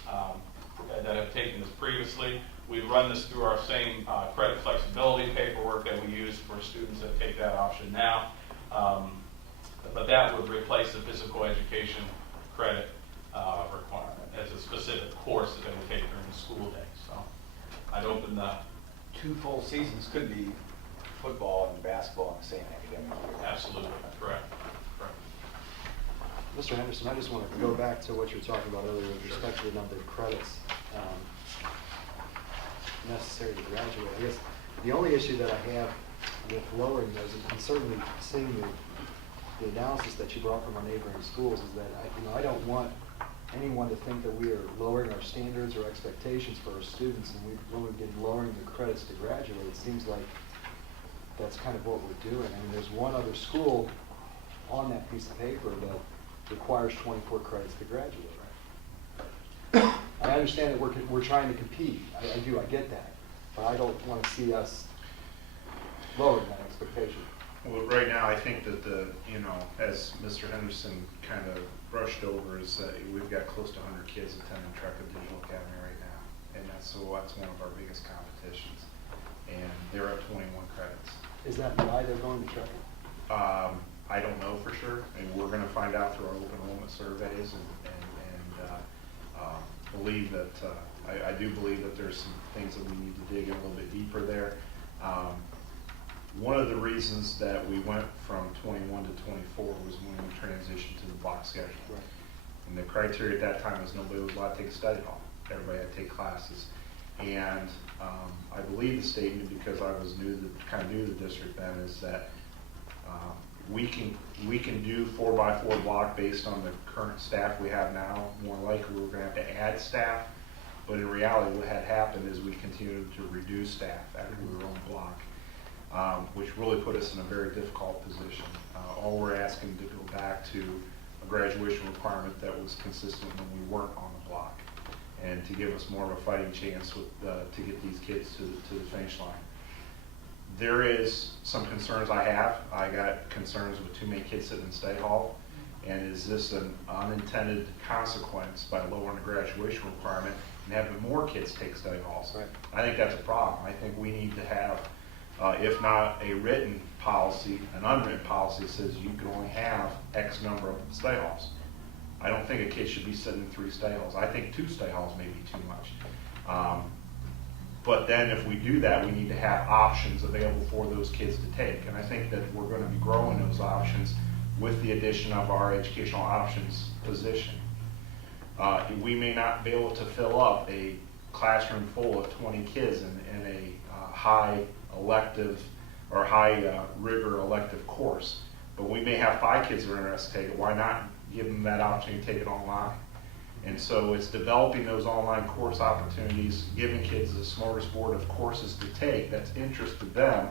that have taken this previously. We run this through our same credit flexibility paperwork that we use for students that take that option now. But that would replace the physical education credit requirement as a specific course that they would take during the school day. So I'd open the 2 full seasons could be football and basketball in the same academic year. Absolutely, correct. Mr. Henderson, I just want to go back to what you were talking about earlier with respect to the number of credits necessary to graduate. I guess the only issue that I have with lowering those, and certainly seeing the analysis that you brought from our neighboring schools, is that I don't want anyone to think that we are lowering our standards or expectations for our students, and when we begin lowering the credits to graduate, it seems like that's kind of what we're doing. I mean, there's one other school on that piece of paper that requires 24 credits to graduate. I understand that we're trying to compete. I do, I get that. But I don't want to see us lowering that expectation. Well, right now, I think that as Mr. Henderson kind of brushed over, is that we've got close to 100 kids attending Trucka Digital Academy right now. And that's one of our biggest competitions. And they're at 21 credits. Is that why they're going to Trucka? I don't know for sure, and we're going to find out through our open enrollment surveys, and believe that I do believe that there's some things that we need to dig in a little bit deeper there. One of the reasons that we went from 21 to 24 was when we transitioned to the block schedule. Right. And the criteria at that time was nobody was allowed to take a study hall. Everybody had to take classes. And I believe the statement, because I was kind of new to the district then, is that we can do 4x4 block based on the current staff we have now. More likely we're going to have to add staff, but in reality what had happened is we continued to reduce staff after we were on block, which really put us in a very difficult position. All we're asking to go back to a graduation requirement that was consistent when we weren't on the block, and to give us more of a fighting chance to get these kids to the finish line. There is some concerns I have. I got concerns with too many kids sitting in study hall, and is this an unintended consequence by lowering the graduation requirement and having more kids take study halls? Right. I think that's a problem. I think we need to have, if not a written policy, an unwritten policy that says you can only have X number of study halls. I don't think a kid should be sitting in 3 study halls. I think 2 study halls may be too much. But then if we do that, we need to have options available for those kids to take. And I think that we're going to be growing those options with the addition of our educational options position. We may not be able to fill up a classroom full of 20 kids in a high elective or high rigor elective course, but we may have 5 kids that are interested to take it. Why not give them that option to take it online? And so it's developing those online course opportunities, giving kids a smorgasbord of courses to take that's interest to them,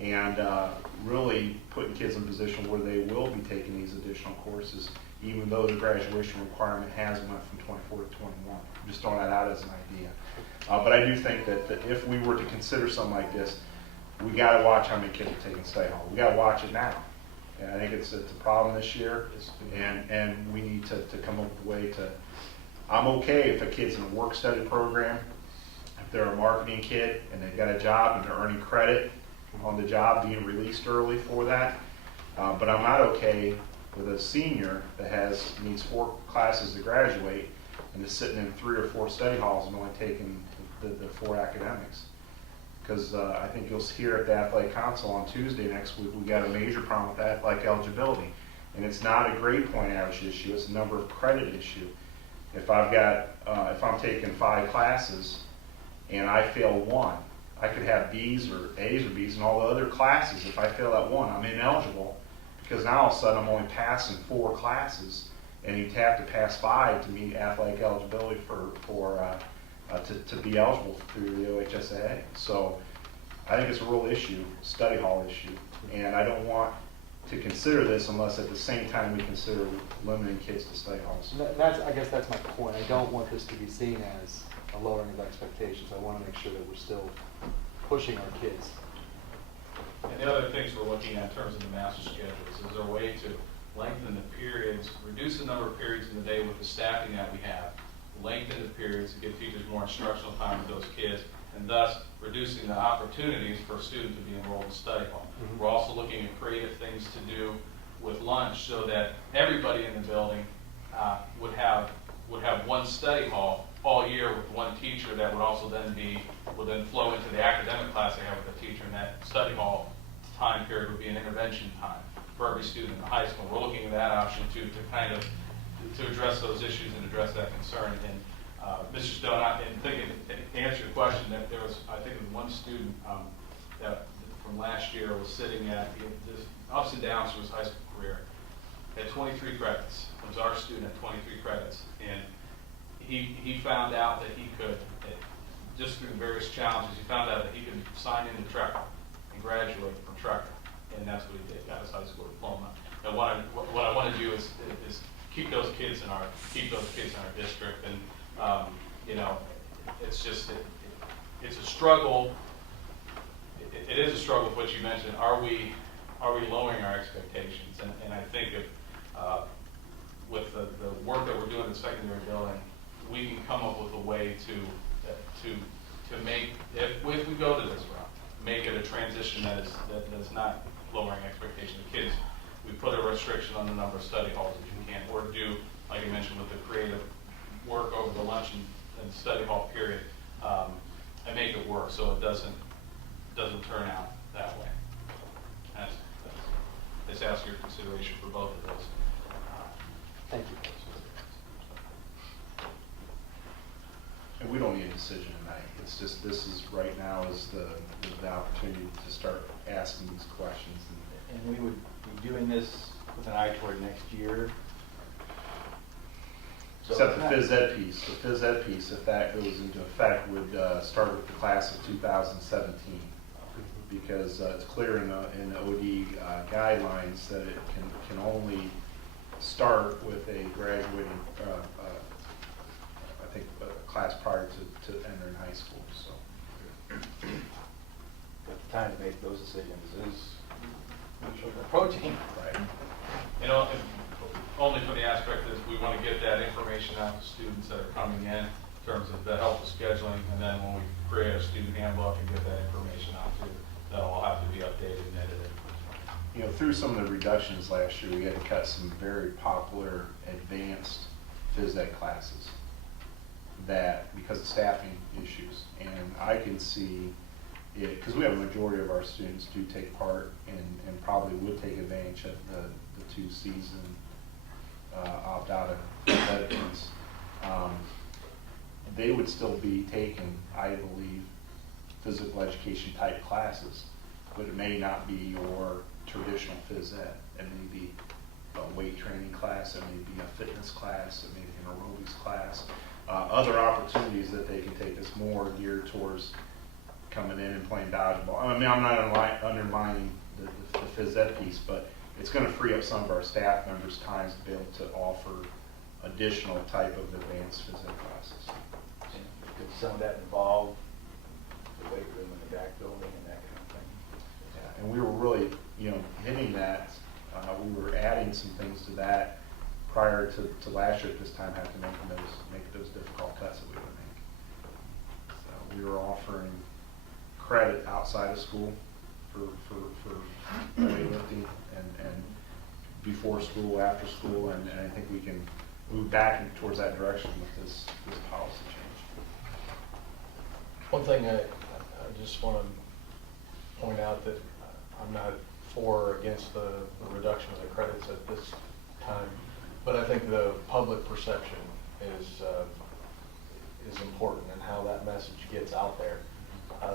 and really putting kids in a position where they will be taking these additional courses, even though the graduation requirement has went from 24 to 21. I'm just throwing that out as an idea. But I do think that if we were to consider something like this, we got to watch how many kids are taking study hall. We got to watch it now. And I think it's a problem this year, and we need to come up with a way to. I'm okay if a kid's in a work study program, if they're a marketing kid and they've got a job and they're earning credit on the job, being released early for that. But I'm not okay with a senior that needs 4 classes to graduate and is sitting in 3 or 4 study halls and only taking the 4 academics. Because I think you'll hear at the Athletic Council on Tuesday next week, we got a major problem with athletic eligibility. And it's not a grade point average issue, it's a number of credit issue. If I'm taking 5 classes and I fail 1, I could have B's or A's or B's in all the other classes. If I fail that 1, I'm ineligible, because now all of a sudden I'm only passing 4 classes, and you'd have to pass 5 to meet athletic eligibility to be eligible through the OHSAA. So I think it's a real issue, study hall issue, and I don't want to consider this unless at the same time we consider limiting kids to study halls. I guess that's my point. I don't want this to be seen as a lowering of expectations. I want to make sure that we're still pushing our kids. And the other things we're looking at in terms of the master schedules, is there a way to lengthen the periods, reduce the number of periods in the day with the staffing that we have, lengthen the periods to give teachers more instructional time with those kids, and thus reducing the opportunities for a student to be enrolled in study hall. Mm-hmm. We're also looking at creative things to do with lunch so that everybody in the building would have one study hall all year with one teacher that would also then flow into the academic class they have with the teacher, and that study hall time period would be an intervention time for every student in the high school. We're looking at that option too, to address those issues and address that concern. And Mr. Stone, to answer your question, that there was, I think, one student that from last year was sitting at this ups and downs through his high school career, had 23 credits. It was our student at 23 credits, and he found out that he could, just through various challenges, he found out that he could sign into Trekker and graduate from Trekker, and that's what he did. Got his high school diploma. And what I want to do is keep those kids in our district, and it's a struggle. It is a struggle with what you mentioned. Are we lowering our expectations? And I think with the work that we're doing in the secondary building, we can come up with a way to make, if we go to this route, make it a transition that is not lowering expectations of kids. We put a restriction on the number of study halls that you can, or do, like you mentioned, with the creative work over the lunch and study hall period, and make it work so it doesn't turn out that way. Let's ask your consideration for both of those. Thank you. we don't need a decision tonight. It's just, this is, right now is the opportunity to start asking these questions. And we would be doing this with an eye toward next year. So Except the it's phys ed piece. The phys ed piece, if that goes into effect, would start with the class of 2017. Because it's clear in the OD guidelines that it can only start with a graduating, I think, class prior to entering high school. So, But the time to make those decisions is approaching. right. You know, only for the aspect is we want to get that information out to students that are coming in terms of the help with scheduling, and then when we create a student handbook and get that information out to, that'll all have to be updated and edited. You know, through some of the reductions last year, we had to cut some very popular advanced phys ed classes that, because of staffing issues. And I can see it, because we have a majority of our students do take part and probably would take advantage of the 2-season opt-out of phys ed. They would still be taking, I believe, physical education type classes, but it may not be your traditional phys ed. It may be a weight training class, it may be a fitness class, it may be an aerobics class, other opportunities that they can take that's more geared towards coming in and playing dodgeball. I mean, I'm not undermining the phys ed piece, but it's going to free up some of our staff members' times to be able to offer additional type of advanced phys ed classes. Could some of that involve the weight room in the back building and that kind of thing? Yeah, and we were really, hitting that. We were adding some things to that prior to last year at this time, having to make those difficult cuts that we would make. So we were offering credit outside of school for weightlifting and before school, after school, and I think we can move back towards that direction with this policy change. One thing I just want to point out that I'm not for or against the reduction of the credits at this time, but I think the public perception is important, and how that message gets out there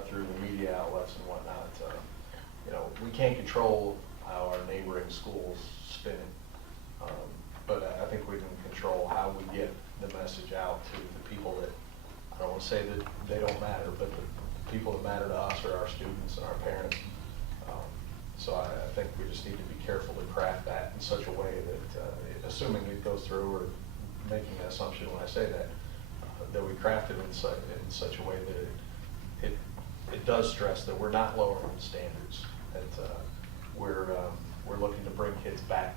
through the media outlets and whatnot. We can't control how our neighboring schools spin it, but I think we can control how we get the message out to the people that, I don't want to say that they don't matter, but the people that matter to us are our students and our parents. So I think we just need to be careful to craft that in such a way that, assuming it goes through, or making an assumption when I say that, that we craft it in such a way that it does stress that we're not lowering the standards, that we're looking to bring kids back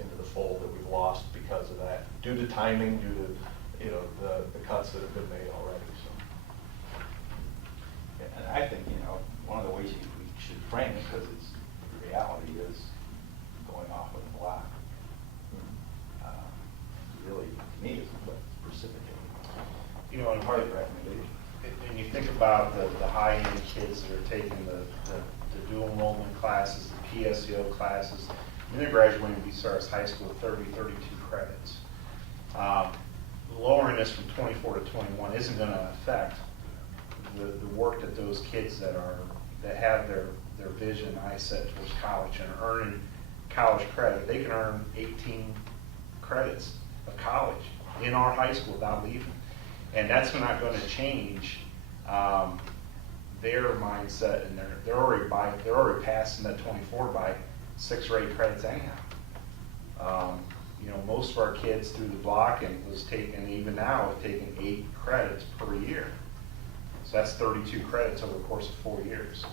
into the fold that we've lost because of that, due to timing, due to the cuts that have been made already. So. Yeah, and I think one of the ways we should frame it, because it's the reality, is going off with a block. Really, to me, is what precipitated. And Hard recommendation. And you think about the high-end kids that are taking the dual enrollment classes, the PSEO classes. I mean, they're graduating Bucyrus High School with 32 credits. Lowering this from 24 to 21 isn't going to affect the work that those kids that have their vision eye set towards college and are earning college credit. They can earn 18 credits of college in our high school without leaving. And that's not going to change their mindset, and they're already passing that 24 by 6 or 8 credits anyhow. Most of our kids through the block and even now have taken 8 credits per year. So that's 32 credits over the course of 4 years.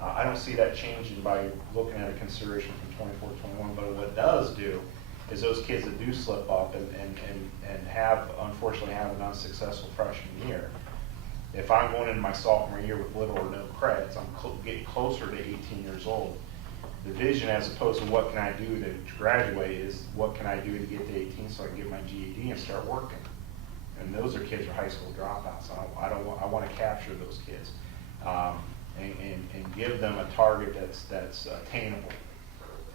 I don't see that changing by looking at a consideration from 24 to 21, but what it does do is those kids that do slip up and unfortunately have an unsuccessful freshman year, if I'm going into my sophomore year with little or no credits, I'm getting closer to 18 years old. The vision, as opposed to what can I do to graduate, is what can I do to get to 18 so I can get my GED and start working. And those are kids who are high school dropouts. I want to capture those kids and give them a target that's attainable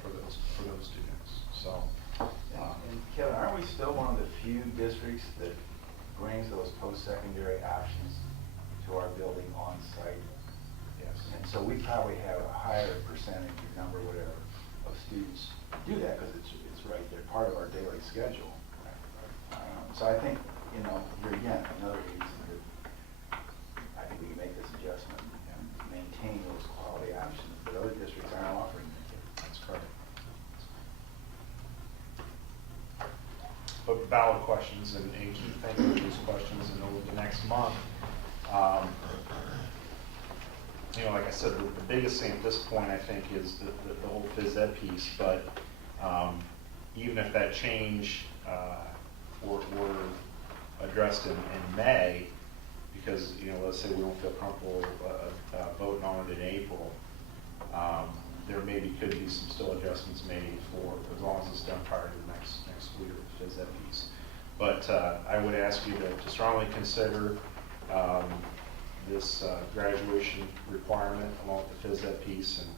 for those students. So. And Kevin, aren't we still one of the few districts that brings those post-secondary options to our building on site. Yes. And so we probably have a higher percentage or number, whatever, of students do that because it's right there, part of our daily schedule. So I think, you know, here again, another reason that I think we can make this adjustment and maintain those quality options that other districts aren't offering. That's correct. But valid questions, and keep thinking of these questions, and over the next month, you know, like I said, the biggest thing at this point, I think, is the whole phys ed piece, but even if that change were addressed in May, because, you know, let's say we don't feel comfortable voting on it in April, there maybe could be some still adjustments made for, as long as it's done prior to the next school year, the phys ed piece. But I would ask you to strongly consider this graduation requirement along with the phys ed piece, and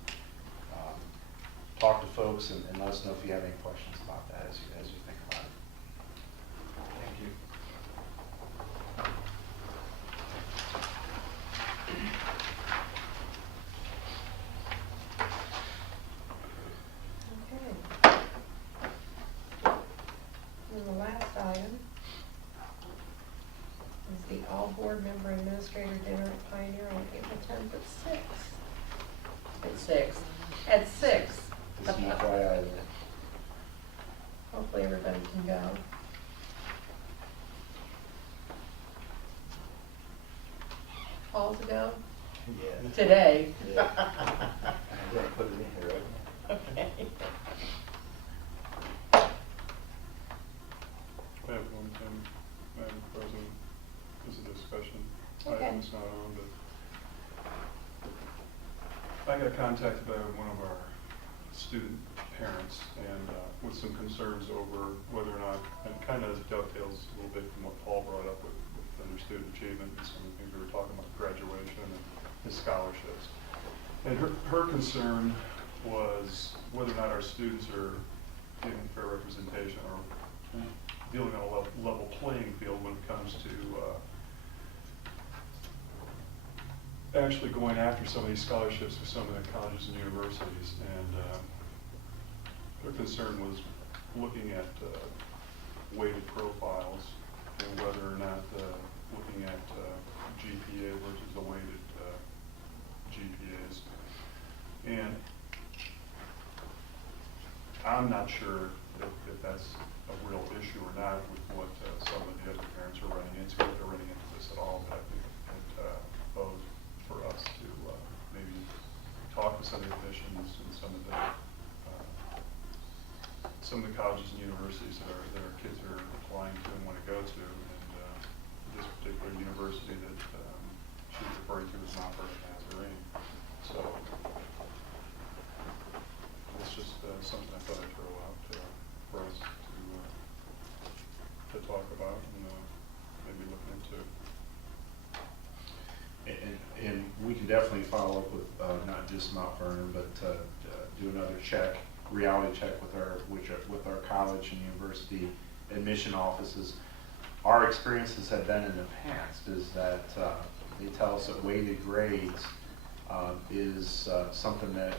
talk to folks and let us know if you have any questions about that as you think about it. Thank you. Okay. And the last item is the all-board member administrator dinner at Pioneer on April 10th at 6. At 6. At 6. Just an FYI. Hopefully everybody can go. All to go? Yeah. Today. Yeah. I'm gonna put it in here right now. Okay. I have one thing, Madam President, this is a discussion. Okay. Item's not on, but I got contacted by one of our student parents and with some concerns over whether or not, and kind of dovetails a little bit from what Paul brought up with under student achievement and some of the things we were talking about, graduation and his scholarships. And her concern was whether or not our students are getting fair representation or dealing on a level playing field when it comes to actually going after some of these scholarships for some of the colleges and universities. And their concern was looking at weighted profiles and whether or not looking at GPA versus the weighted GPAs. And I'm not sure if that's a real issue or not with what some of the other parents are running into, if they're running into this at all, but I think it bodes for us to maybe talk to some of the commissions and some of the colleges and universities that our kids are applying to and want to go to, and this particular university that she's referring to is not very Nazarene. So it's just something I thought I'd throw out for us to talk about and maybe look into. And we can definitely follow up with not just Mount Vernon, but do another check, reality check with our college and university admission offices. Our experiences have been in the past is that they tell us that weighted grades is something that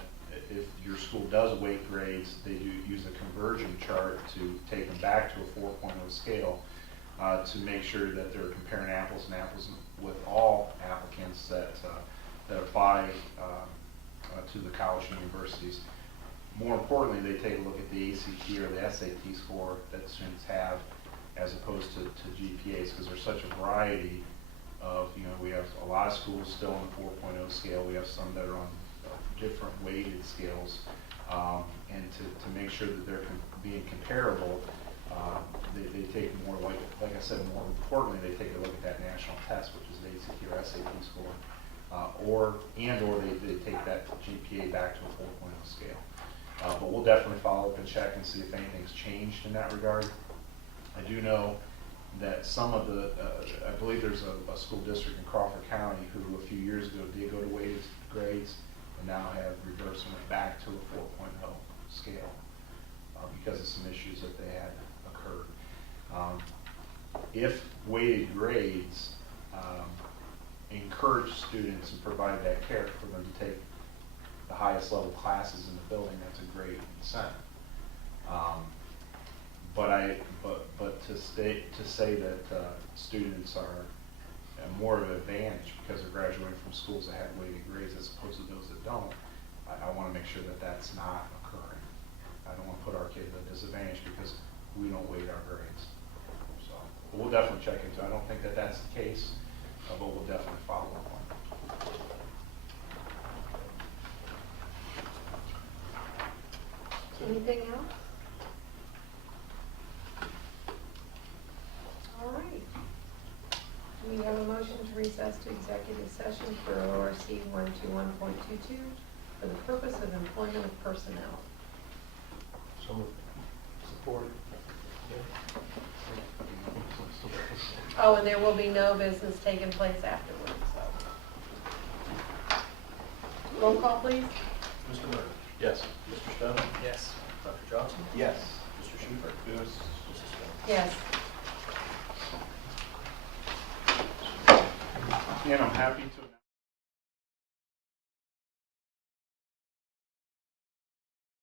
if your school does weight grades, they do use a conversion chart to take them back to a 4.0 scale to make sure that they're comparing apples and apples with all applicants that apply to the college and universities. More importantly, they take a look at the ACT or the SAT score that students have as opposed to GPAs, because there's such a variety of, we have a lot of schools still on the 4.0 scale. We have some that are on different weighted scales. And to make sure that they're being comparable, they take more, like I said, more importantly, they take a look at that national test, which is the ACT or SAT score, or they take that GPA back to a 4.0 scale. But we'll definitely follow up and check and see if anything's changed in that regard. I do know that some of I believe there's a school district in Crawford County who a few years ago did go to weighted grades and now have reversed and went back to a 4.0 scale because of some issues that they had occurred. if weighted grades encourage students and provide that care for them to take the highest level classes in the building, that's a great incentive. But to say that students are more of an advantage because they're graduating from schools that have weighted grades as opposed to those that don't, I want to make sure that that's not occurring. I don't want to put our kids at a disadvantage because we don't weight our grades. So we'll definitely check into it. I don't think that that's the case, but we'll definitely follow up on it. Anything else? All right. We have a motion to recess to executive session for ORC 121.22 for the purpose of employment of personnel. So moved. Support. Oh, and there will be no business taking place afterwards, so. Roll call, please. Mr. Murray? Yes. Mr. Stone? Yes. Dr. Johnson? Yes. Mr. Schufer? Yes. Mrs. Jones? Yes. And I'm happy to announce